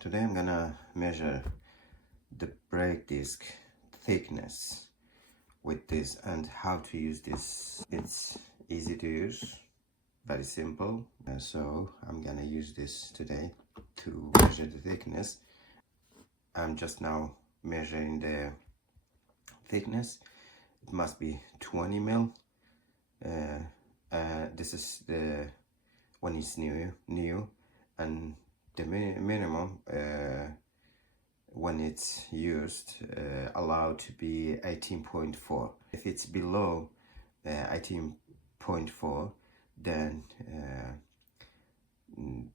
Today I'm gonna measure the brake disc thickness with this and how to use this. It's easy to use, very simple. So I'm gonna use this today to measure the thickness. I'm just now measuring the thickness. It must be 20 mil. This is the when it's new, and the minimum when it's used allowed to be 18.4. If it's below 18.4, then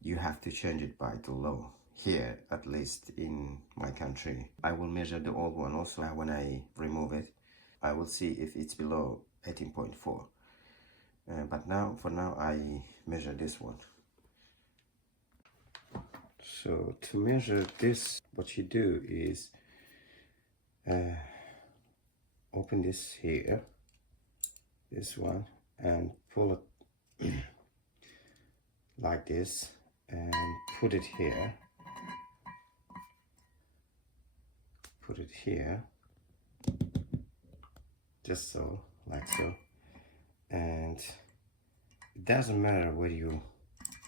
you have to change it by the law. Here, at least in my country, I will measure the old one also. When I remove it, I will see if it's below 18.4. But now, for now, I measure this one. So to measure this, what you do is open this here, this one, and pull it like this and put it here. Put it here, just so, like so. And it doesn't matter whether you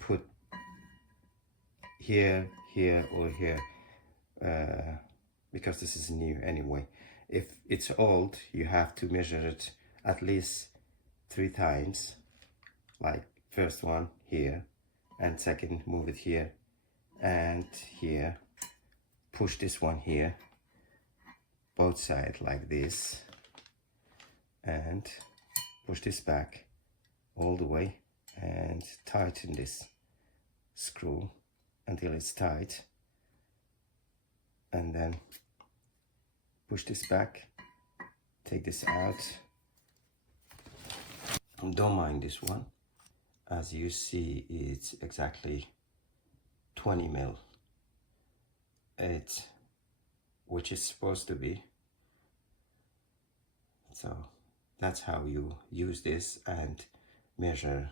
put here, here, or here, because this is new anyway. If it's old, you have to measure it at least 3 times, like first one here, and second move it here, and here, push this one here, both sides like this, and push this back all the way and tighten this screw until it's tight, and then push this back, take this out. Don't mind this one. As you see, it's exactly 20 mil. It's which is supposed to be. So that's how you use this and measure